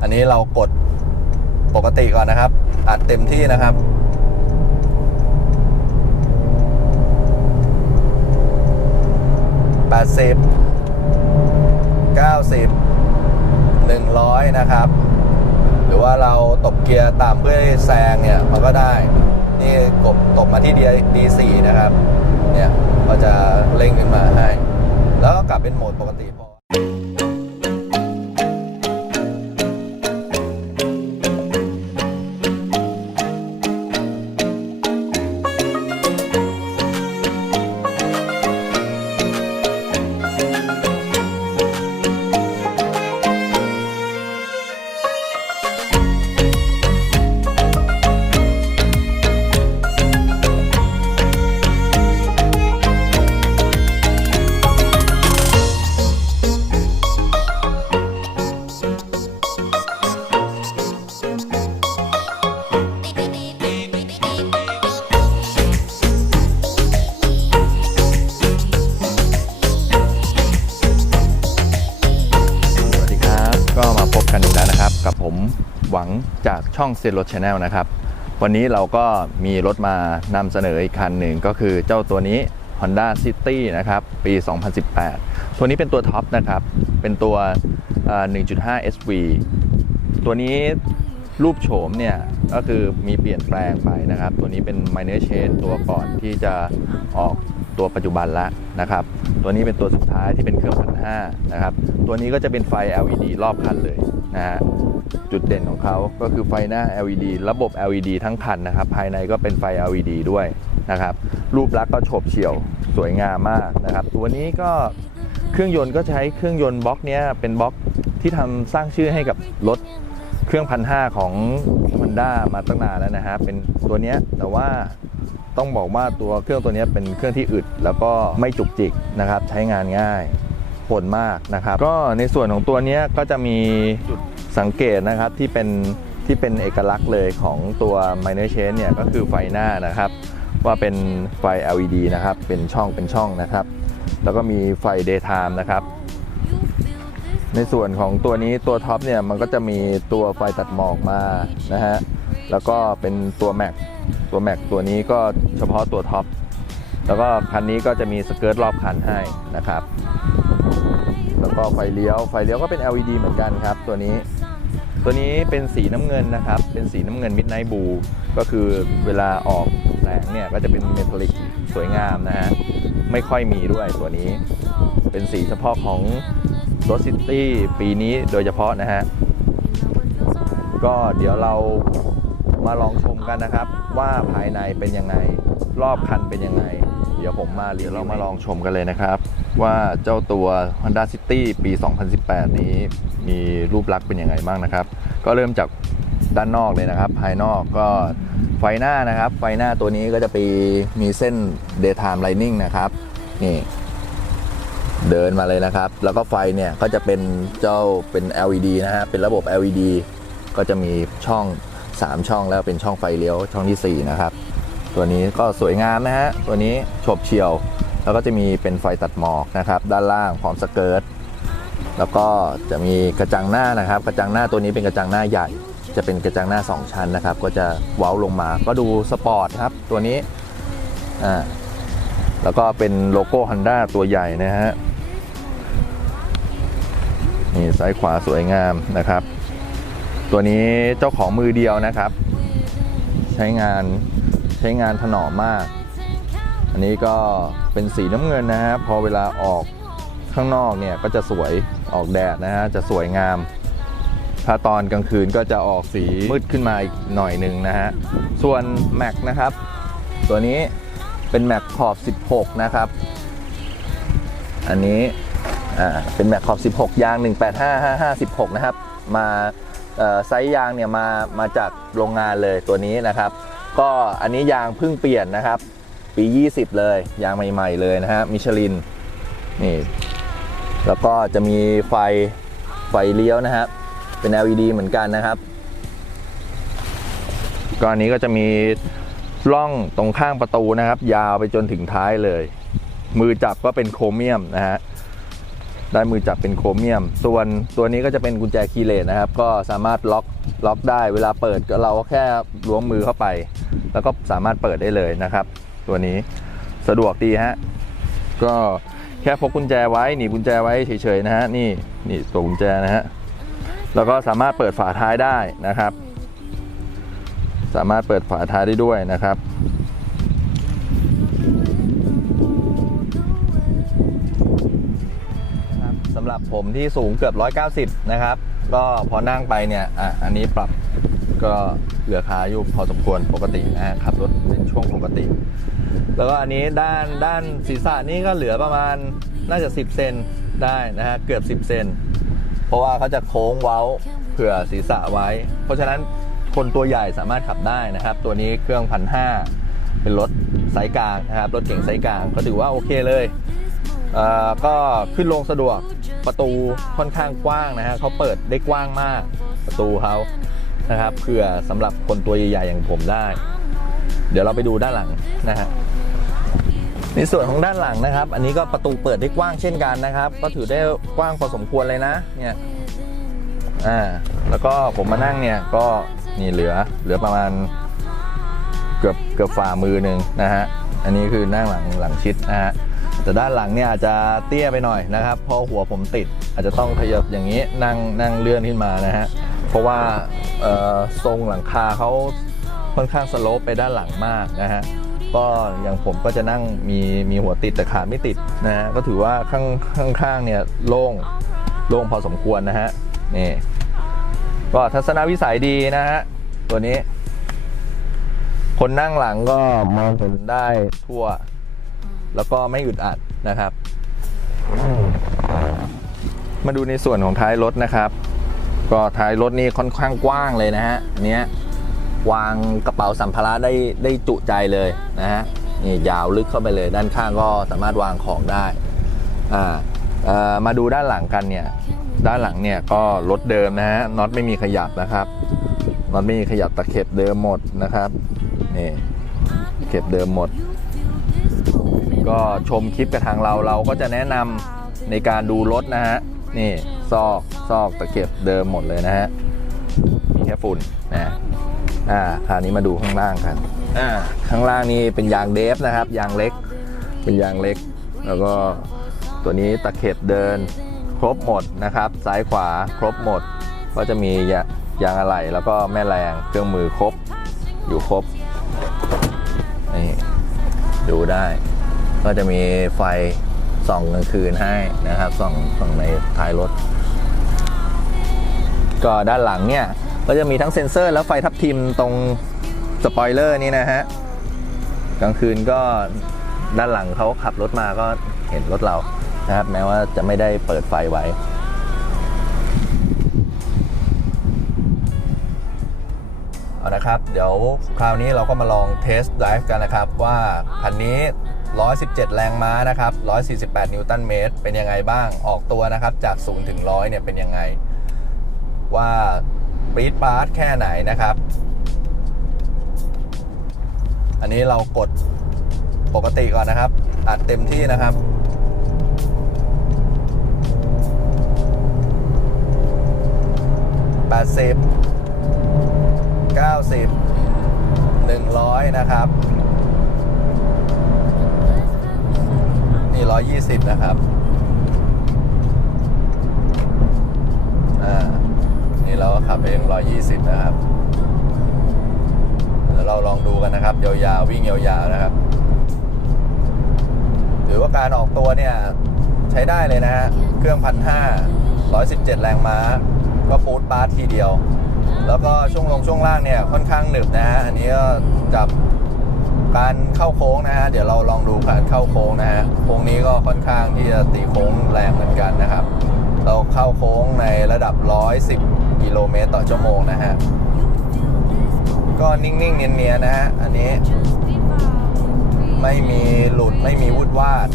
อันนี้เรากดปกติก่อนนะครับ อัดเต็มที่นะครับ 80 90 100 นะครับ หรือว่าเราตบเกียร์ต่ำเพื่อแซงเนี่ยมันก็ได้ นี่กบตบมาที่ D4 นะครับ เนี่ยก็จะเร่งขึ้นมาให้ แล้วก็กลับเป็นโหมดปกติ จากช่องเซนรถชาแนลนะครับ วันนี้เราก็มีรถมานำเสนออีกคันหนึ่งก็คือเจ้าตัวนี้ Honda City นะครับ ปี 2018 ตัวนี้เป็นตัวท็อปนะครับ เป็นตัว 1.5 SV ตัวนี้รูปโฉมเนี่ยก็คือมีเปลี่ยนแปลงไปนะครับ ตัวนี้เป็น minor change ตัวก่อนที่จะออกตัวปัจจุบันละนะครับ ตัวนี้เป็นตัวสุดท้ายที่เป็นเครื่องพันห้านะครับ ตัวนี้ก็จะเป็นไฟ LED รอบคันเลยนะฮะ จุดเด่นของเขาก็คือไฟหน้า LED ระบบ LED ทั้งคันนะครับ ภายในก็เป็นไฟ LED ด้วยนะครับ รูปลักษณ์ก็โฉบเฉี่ยวสวยงามมากนะครับ ตัวนี้ก็เครื่องยนต์ก็ใช้เครื่องยนต์บล็อกนี้เป็นบล็อกที่ทำสร้างชื่อให้กับรถเครื่องพันห้าของ Honda มาตั้งนานแล้วนะฮะเป็นตัวนี้แต่ว่าต้องบอกว่าตัวเครื่องตัวนี้เป็นเครื่องที่อึด แล้วก็ไม่จุกจิกนะครับ ใช้งานง่ายผลมากนะครับ ก็ในส่วนของตัวนี้ก็จะมีจุด สังเกตนะครับที่เป็นที่เป็นเอกลักษณ์เลยของตัว minor change เนี่ยก็คือไฟหน้านะครับ ว่าเป็นไฟ LED นะครับ เป็นช่องเป็นช่องนะครับ แล้วก็มีไฟ daytime นะครับ ในส่วนของตัวนี้ตัวท็อปเนี่ยมันก็จะมีตัวไฟตัดหมอกมานะฮะแล้วก็เป็นตัวแม็กตัวแม็กตัวนี้ก็เฉพาะตัวท็อปแล้วก็คันนี้ก็จะมีสเกิร์ตรอบคันให้นะครับ แล้วก็ไฟเลี้ยวไฟเลี้ยวก็เป็น LED เหมือนกันครับ ตัวนี้ ตัวนี้เป็นสีน้ำเงินนะครับ เป็นสีน้ำเงินมิดไนท์บูก็คือเวลาออกแสงเนี่ยก็จะเป็นเมทัลลิกสวยงามนะฮะ ไม่ค่อยมีด้วยตัวนี้ เป็นสีเฉพาะของรถซิตี้ปีนี้โดยเฉพาะนะฮะ ก็เดี๋ยวเรามาลองชมกันนะครับ ว่าภายในเป็นยังไง รอบคันเป็นยังไง เดี๋ยวผมมาเดี๋ยวเรามาลองชมกันเลยนะครับ ว่าเจ้าตัว Honda City ปี 2018 นี้มีรูปลักษณ์เป็นยังไงบ้างนะครับ ก็เริ่มจากด้านนอกเลยนะครับ ภายนอกก็ไฟหน้านะครับ ไฟหน้าตัวนี้ก็จะไปมีเส้น daytime lighting นะครับ นี่เดินมาเลยนะครับ แล้วก็ไฟเนี่ยก็จะเป็นเจ้าเป็น LED นะฮะ เป็นระบบ LED ก็จะมีช่อง 3 ช่องแล้วเป็นช่องไฟเลี้ยวช่องทีสี่4 นะครับ ตัวนี้ก็สวยงามนะฮะ ตัวนี้ฉบเฉี่ยว แล้วก็จะมีเป็นไฟตัดหมอกนะครับ ด้านล่างพร้อมสเกิร์ตแล้วก็จะมีกระจังหน้านะครับ กระจังหน้าตัวนี้เป็นกระจังหน้าใหญ่ จะเป็นกระจังหน้า 2 ชั้นนะครับ ก็จะเว้าลงมา ก็ดูสปอร์ตครับตัวนี้อ่าแล้วก็เป็นโลโก้ Honda ตัวใหญ่นะฮะนี่ซ้ายขวาสวยงามนะครับ ตัวนี้เจ้าของมือเดียวนะครับ ใช้งานใช้งานถนอมมาก อันนี้ก็เป็นสีน้ำเงินนะฮะพอเวลาออกข้างนอกเนี่ยก็จะสวยออกแดดนะฮะจะสวยงาม ถ้าตอนกลางคืนก็จะออกสีมืดขึ้นมาอีกหน่อยหนึ่งนะฮะส่วนแม็กนะครับ ตัวนี้เป็นแม็กขอบ 16 นะครับ อันนี้อ่าเป็นแม็กขอบ 16 ยาง 185556 นะครับ มาไซส์ยางเนี่ยมามาจากโรงงานเลยตัวนี้นะครับ ก็อันนี้ยางเพิ่งเปลี่ยนนะครับ ปี 20 เลยยางใหม่ๆเลยนะฮะมิชลินนี่แล้วก็จะมีไฟไฟเลี้ยวนะครับ เป็น LED เหมือนกันนะครับก็อันนี้ก็จะมีร่องตรงข้างประตูนะครับ ยาวไปจนถึงท้ายเลย มือจับก็เป็นโครเมียมนะฮะได้มือจับเป็นโครเมียม ส่วนตัวนี้ก็จะเป็นกุญแจคีย์เลสนะครับ ก็สามารถล็อกล็อกได้เวลาเปิดก็เราก็แค่ล้วงมือเข้าไป แล้วก็สามารถเปิดได้เลยนะครับ ตัวนี้สะดวกดีฮะก็แค่พกกุญแจไว้หนีบกุญแจไว้เฉยๆนะฮะนี่นี่ตัวกุญแจนะฮะแล้วก็สามารถเปิดฝาท้ายได้นะครับ สามารถเปิดฝาท้ายได้ด้วยนะครับสำหรับผมที่สูงเกือบ 190 นะครับ ก็พอนั่งไปเนี่ยอะอันนี้ปรับก็เหลือขาอยู่พอสมควรปกตินะฮะขับรถเป็นช่วงปกติ แล้วก็อันนี้ด้านด้านศีรษะนี่ก็เหลือประมาณน่าจะ 10 เซนได้นะฮะเกือบ 10 เซนเพราะว่าเขาจะโค้งเว้าเผื่อศีรษะไว้ เพราะฉะนั้นคนตัวใหญ่สามารถขับได้นะครับ ตัวนี้เครื่องพันห้าเป็นรถไซส์กลางนะครับ รถเก่งไซส์กลางก็ถือว่าโอเคเลยเอ่อก็ขึ้นลงสะดวกประตูค่อนข้างกว้างนะฮะเขาเปิดได้กว้างมากประตูเขานะครับเพื่อสำหรับคนตัวใหญ่ๆอย่างผมได้ เดี๋ยวเราไปดูด้านหลังนะฮะในส่วนของด้านหลังนะครับ อันนี้ก็ประตูเปิดได้กว้างเช่นกันนะครับ ก็ถือได้กว้างพอสมควรเลยนะ เนี่ย อ่า แล้วก็ผมมานั่งเนี่ยก็นี่เหลือเหลือประมาณเกือบเกือบฝ่ามือหนึ่งนะฮะ อันนี้คือนั่งหลังหลังชิดนะฮะ แต่ด้านหลังเนี่ยอาจจะเตี้ยไปหน่อยนะครับเพราะหัวผมติดอาจจะต้องขยับอย่างนี้นั่งนั่งเลื่อนขึ้นมานะฮะ เพราะว่าเออทรงหลังคาเขา ค่อนข้างสโลปไปด้านหลังมากนะฮะก็อย่างผมก็จะนั่งมีมีหัวติดแต่ขาไม่ติดนะฮะก็ถือว่าข้างข้างๆเนี่ยโล่งโล่งพอสมควรนะฮะนี่ก็ทัศนวิสัยดีนะฮะตัวนี้ คนนั่งหลังก็มองเห็นได้ทั่ว แล้วก็ไม่อึดอัดนะครับ มาดูในส่วนของท้ายรถนะครับ ก็ท้ายรถนี่ค่อนข้างกว้างเลยนะฮะเนี้ย วางกระเป๋าสัมภาระได้ได้จุใจเลยนะฮะนี่ยาวลึกเข้าไปเลยด้านข้างก็สามารถวางของได้อ่าเอ่อมาดูด้านหลังกันเนี่ยด้านหลังเนี่ยก็รถเดิมนะฮะน็อตไม่มีขยับนะครับน็อตไม่มีขยับตะเข็บเดิมหมดนะครับนี่เข็บเดิมหมด ก็ชมคลิปกับทางเราเราก็จะแนะนำในการดูรถนะฮะนี่ซอกซอกตะเข็บเดิมหมดเลยนะฮะมีแค่ฝุ่นนะ อ่าคราวนี้มาดูข้างล่างกันอ่าข้างล่างนี่เป็นยางเดฟนะครับ ยางเล็ก เป็นยางเล็ก แล้วก็ตัวนี้ตะเข็บเดินครบหมดนะครับ ซ้ายขวาครบหมด ก็จะมียายางอะไหล่แล้วก็แม่แรงเครื่องมือครบ อยู่ครบนี่ดูได้ ก็จะมีไฟส่องกลางคืนให้นะครับส่องส่องในท้ายรถ ก็ด้านหลังเนี่ย ก็จะมีทั้งเซ็นเซอร์แล้วไฟทับทิมตรงสปอยเลอร์นี่นะฮะ กลางคืนก็ด้านหลังเขาขับรถมาก็เห็นรถเรานะครับ แม้ว่าจะไม่ได้เปิดไฟไว้ เอานะครับ เดี๋ยวคราวนี้เราก็มาลองเทสต์ไดรฟ์กันนะครับว่าคันนี้117 แรงม้านะครับ 148 นิวตันเมตร เป็นยังไงบ้าง ออกตัวนะครับ จาก 0 ถึง 100 เนี่ย เป็นยังไง ว่า ปรีดปาร์ตแค่ไหนนะครับ อันนี้เรากดปกติก่อนนะครับ อัดเต็มที่นะครับ80 90 100นะครับ นี่120นะครับ อ่า นี่เราก็ขับเอง120 นะครับเดี๋ยวเราลองดูกันนะครับยาวๆวิ่งยาวๆนะครับหรือว่าการออกตัวเนี่ยใช้ได้เลยนะฮะเครื่องพันห้าร้อยสิบเจ็ดแรงม้า ก็ปูดปาร์ทีเดียว แล้วก็ช่วงลงช่วงล่างเนี่ยค่อนข้างหนึบนะฮะอันนี้ก็จับการเข้าโค้งนะฮะเดี๋ยวเราลองดูการเข้าโค้งนะฮะโค้งนี้ก็ค่อนข้างที่จะตีโค้งแรงเหมือนกันนะครับ เราเข้าโค้งในระดับ110 กิโลเมตรต่อชั่วโมงนะฮะ ก็นิ่งๆ เนียนๆนะฮะ อันนี้ไม่มีหลุดไม่มีวุดวาด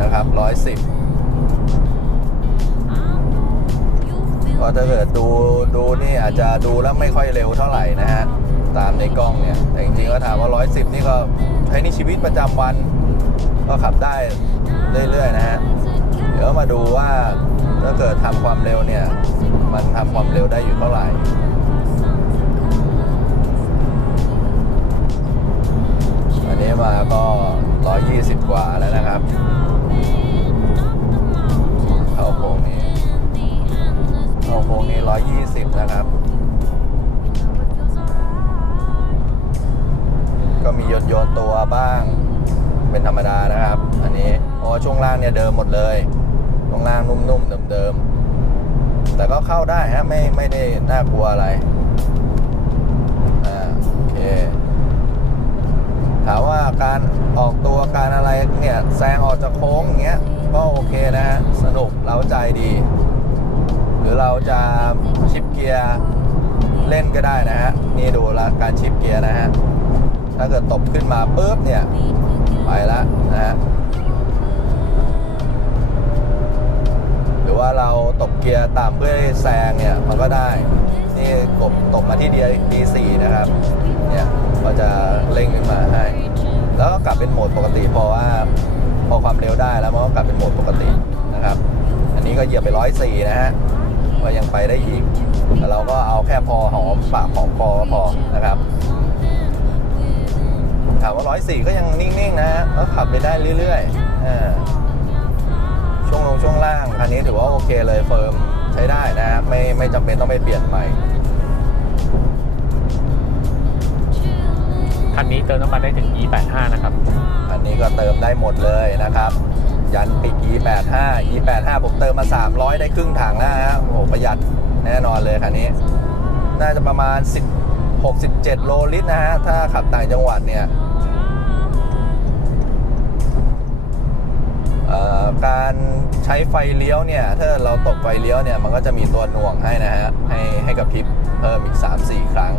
นะครับร้อยสิบก็ถ้าเกิดดูดูนี่อาจจะดูแล้วไม่ค่อยเร็วเท่าไหร่นะฮะ ตามในกล้องเนี่ย แต่จริงๆก็ถามว่า110นี่ก็ใช้ในชีวิตประจำวัน ก็ขับได้เรื่อยๆนะฮะ เดี๋ยวมาดูว่าถ้าเกิดทำความเร็วเนี่ย มันทำความเร็วได้อยู่เท่าไหร่อันนี้มาก็ 120 กว่าแล้วนะครับเข้าโค้งนี้เข้าโค้งนี้ 120 นะครับ ก็มีโยนโยนๆตัวบ้าง เป็นธรรมดานะครับ อันนี้เพราะช่วงล่างเนี่ยเดิมหมดเลย ช่วงล่างนุ่มๆเดิมๆ แต่ก็เข้าได้ฮะไม่ไม่ได้น่ากลัวอะไรอ่าโอเคถามว่าการออกตัวการอะไรเนี่ยแซงออกจากโค้งอย่างเงี้ยก็โอเคนะฮะสนุกเล้าใจดี หรือเราจะชิปเกียร์เล่นก็ได้นะฮะนี่ดูละการชิปเกียร์นะฮะถ้าเกิดตบขึ้นมาปุ๊บเนี่ยไปละนะฮะ รือว่าเราตบเกียร์ต่ำเพื่อแซงเนี่ยมันก็ได้ นี่กบตบมาที่ D D4 นะครับ เนี่ยก็จะเร่งขึ้นมาให้ แล้วก็กลับเป็นโหมดปกติเพราะว่าพอความเร็วได้แล้วมันก็กลับเป็นโหมดปกตินะครับ อันนี้ก็เหยียบไปร้อยสี่นะฮะก็ยังไปได้อีก แต่เราก็เอาแค่พอหอมปากหอมคอก็พอนะครับถามว่าร้อยสี่ก็ยังนิ่งๆนะฮะก็ขับไปได้เรื่อยๆอ่า ช่วงลงช่วงล่างคันนี้ถือว่าโอเคเลยเฟิร์มใช้ได้นะฮะไม่ไม่จำเป็นต้องไปเปลี่ยนใหม่ คันนี้เติมน้ำมันได้ถึง E85 นะครับ อันนี้ก็เติมได้หมดเลยนะครับ ยันปิด E85 E85 ผมเติมมา 300 ได้ครึ่งถังแล้วฮะโอ้โหประหยัดแน่นอนเลยคันนี้ น่าจะประมาณ 16 17 โลลิตรนะฮะ ถ้าขับต่างจังหวัดเนี่ย การใช้ไฟเลี้ยวเนี่ย ถ้าเราตกไฟเลี้ยวเนี่ย มันก็จะมีตัวหน่วงให้นะฮะ ให้ให้กับพริบเพิ่มอีก 3-4 ครั้ง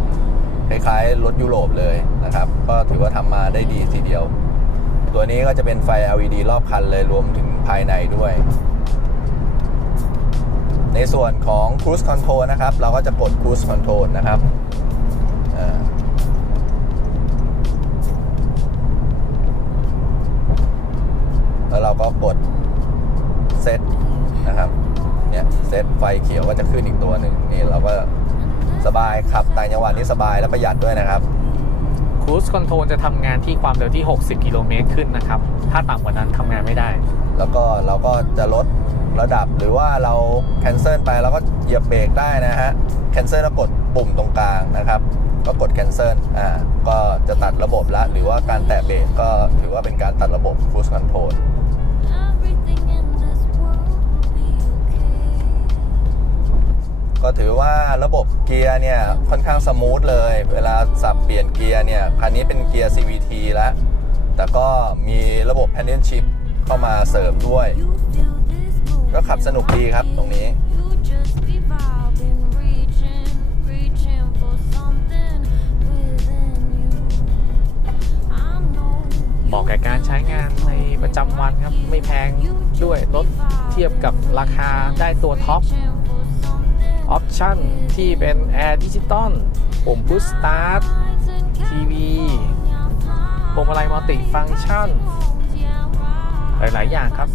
คล้ายๆ รถยุโรปเลยนะครับ ก็ถือว่าทำมาได้ดีทีเดียว ตัวนี้ก็จะเป็นไฟ LED รอบคันเลยรวมถึงภายในด้วย ในส่วนของ Cruise Control นะครับ เราก็จะกด Cruise Control นะครับ ยวก็จะขึ้นอีกตัวหนึ่งนี่เราก็สบายขับต่างจังหวัดนี่สบายและประหยัดด้วยนะครับ Cruise Control จะทำงานที่ความเร็วที่ 60 กิโลเมตรขึ้นนะครับ ถ้าต่ำกว่านั้นทำงานไม่ได้ แล้วก็เราก็จะลดระดับหรือว่าเราแคนเซิลไปเราก็เหยียบเบรกได้นะฮะแคนเซิลแล้วกดปุ่มตรงกลางนะครับ ก็กดแคนเซิลอ่าก็จะตัดระบบละ หรือว่าการแตะเบรกก็ถือว่าเป็นการตัดระบบ Cruise Control Everything ก็ถือว่าระบบเกียร์เนี่ยค่อนข้างสมูทเลย เวลาสับเปลี่ยนเกียร์เนี่ยคันนี้เป็นเกียร์ CVT แล้ว แต่ก็มีระบบ Paddle Shift เข้ามาเสริมด้วย ก็ขับสนุกดีครับตรงนี้เหมาะแก่การใช้งานในประจำวันครับ ไม่แพงด้วยรถเทียบกับราคาได้ตัวท็อป ออปชันที่เป็น Air Digital ปุ่ม Push Start ทีวีพวงมาลัยมัลติฟังชัน หลาย ๆ อย่างครับ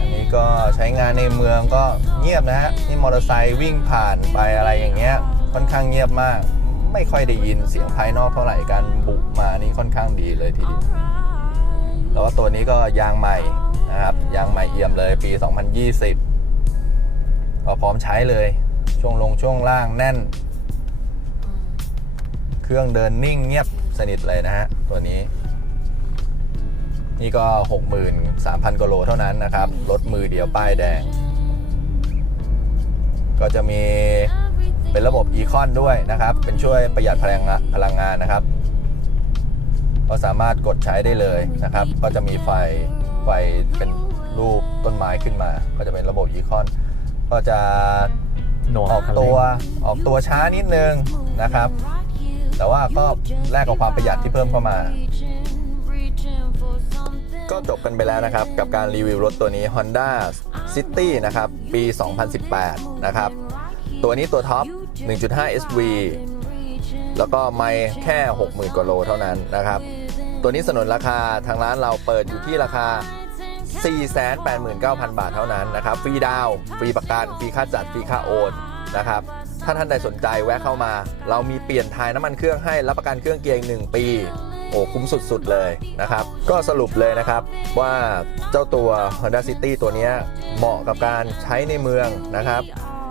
อันนี้ก็ใช้งานในเมืองก็เงียบนะฮะนี่มอเตอร์ไซค์วิ่งผ่านไปอะไรอย่างเงี้ยค่อนข้างเงียบมาก ไม่ค่อยได้ยินเสียงภายนอกเท่าไหร่การบุกมานี่ค่อนข้างดีเลยทีเดียว แล้วก็ตัวนี้ก็ยางใหม่นะครับยางใหม่เอี่ยมเลยปี 2020 ก็พร้อมใช้เลย ช่วงลงช่วงล่างแน่น เครื่องเดินนิ่งเงียบสนิทเลยนะฮะ ตัวนี้ นี่ก็ 63,000กิโลเท่านั้นนะครับ รถมือเดียวป้ายแดง ก็จะมีเป็นระบบอีคอนด้วยนะครับ เป็นช่วยประหยัดพลังงานพลังงานนะครับ ก็สามารถกดใช้ได้เลยนะครับ ก็จะมีไฟไฟเป็นรูปต้นไม้ขึ้นมา ก็จะเป็นระบบอีคอน ก็จะหน่วงออกตัวออกตัวช้านิดนึงนะครับ แต่ว่าก็แลกกับความประหยัดที่เพิ่มเข้ามา ก็จบกันไปแล้วนะครับ กับการรีวิวรถตัวนี้ Honda City นะครับ ปี 2018 นะครับ ตัวนี้ตัวท็อป 1.5 SV แล้วก็ไม่แค่ 60,000 กว่าโลเท่านั้นนะครับ ตัวนี้สนนราคาทางร้านเราเปิดอยู่ที่ราคา 489,000 บาทเท่านั้นนะครับ ฟรีดาวฟรีประกันฟรีค่าจัดฟรีค่าโอนนะครับถ้าท่านใดสนใจแวะเข้ามา เรามีเปลี่ยนถ่ายน้ำมันเครื่องให้รับประกันเครื่องเกียร์อีก1ปีโอ้คุ้มสุดๆเลยนะครับ ก็สรุปเลยนะครับว่าเจ้าตัว Honda City ตัวนี้เหมาะกับการใช้ในเมืองนะครับ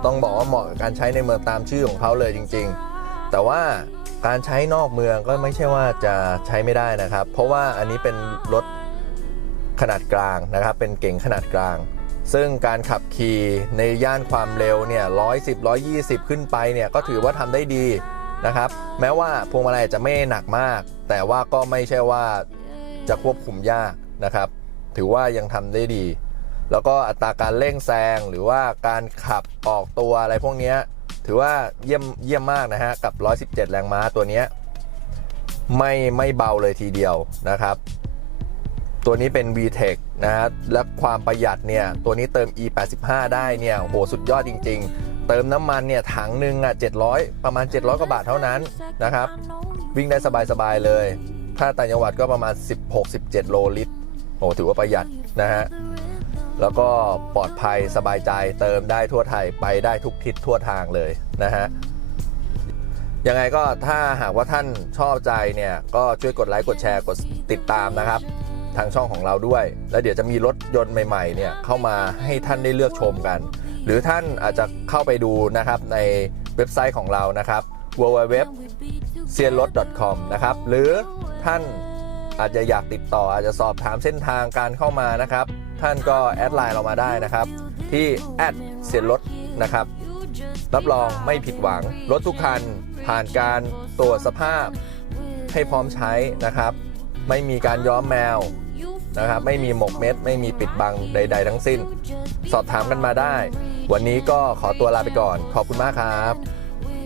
ต้องบอกว่าเหมาะกับการใช้ในเมืองตามชื่อของเขาเลยจริง ๆ แต่ว่า การใช้นอกเมืองก็ไม่ใช่ว่าจะใช้ไม่ได้นะครับ เพราะว่าอันนี้เป็นรถขนาดกลางนะครับ เป็นเก่งขนาดกลาง ซึ่งการขับขี่ในย่านความเร็วเนี่ย110 120ขึ้นไปเนี่ยก็ถือว่าทำได้ดีนะครับ แม้ว่าพวงมาลัยจะไม่หนักมาก แต่ว่าก็ไม่ใช่ว่าจะควบคุมยากนะครับ ถือว่ายังทำได้ดี แล้วก็อัตราการเร่งแซงหรือว่าการขับออกตัวอะไรพวกเนี้ย ถือว่าเยี่ยมเยี่ยมมากนะฮะ กับ 117 แรงม้าตัวนี้ไม่ไม่เบาเลยทีเดียวนะครับ ตัวนี้เป็น VTEC นะฮะ และความประหยัดเนี่ย ตัวนี้เติม E85 ได้เนี่ยโหสุดยอดจริง ๆ เติมน้ำมันเนี่ยถังหนึ่งอะ700 ประมาณ 700 กว่าบาทเท่านั้นนะครับ วิ่งได้สบายๆเลย ถ้าต่างจังหวัดก็ประมาณ 16-17 โลลิตรโหถือว่าประหยัดนะฮะ แล้วก็ปลอดภัยสบายใจเติมได้ทั่วไทยไปได้ทุกทิศทั่วทางเลยนะฮะยังไงก็ถ้าหากว่าท่านชอบใจเนี่ยก็ช่วยกดไลค์กดแชร์กดติดตามนะครับ ทางช่องของเราด้วย แล้วเดี๋ยวจะมีรถยนต์ใหม่ๆเนี่ยเข้ามาให้ท่านได้เลือกชมกัน หรือท่านอาจจะเข้าไปดูนะครับในเว็บไซต์ของเรานะครับ www s i a n r o t com นะครับ หรือท่านอาจจะอยากติดต่ออาจจะสอบถามเส้นทางการเข้ามานะครับ ท่านก็แอดไลน์เรามาได้นะครับ ที่แอดเซียรถนะครับ รับรองไม่ผิดหวัง รถทุกคันผ่านการตรวจสภาพให้พร้อมใช้นะครับ ไม่มีการย้อมแมวนะครับ ไม่มีหมกเม็ด ไม่มีปิดบังใด ๆ ทั้งสิ้น สอบถามกันมาได้ วันนี้ก็ขอตัวลาไปก่อน ขอบคุณมากครับ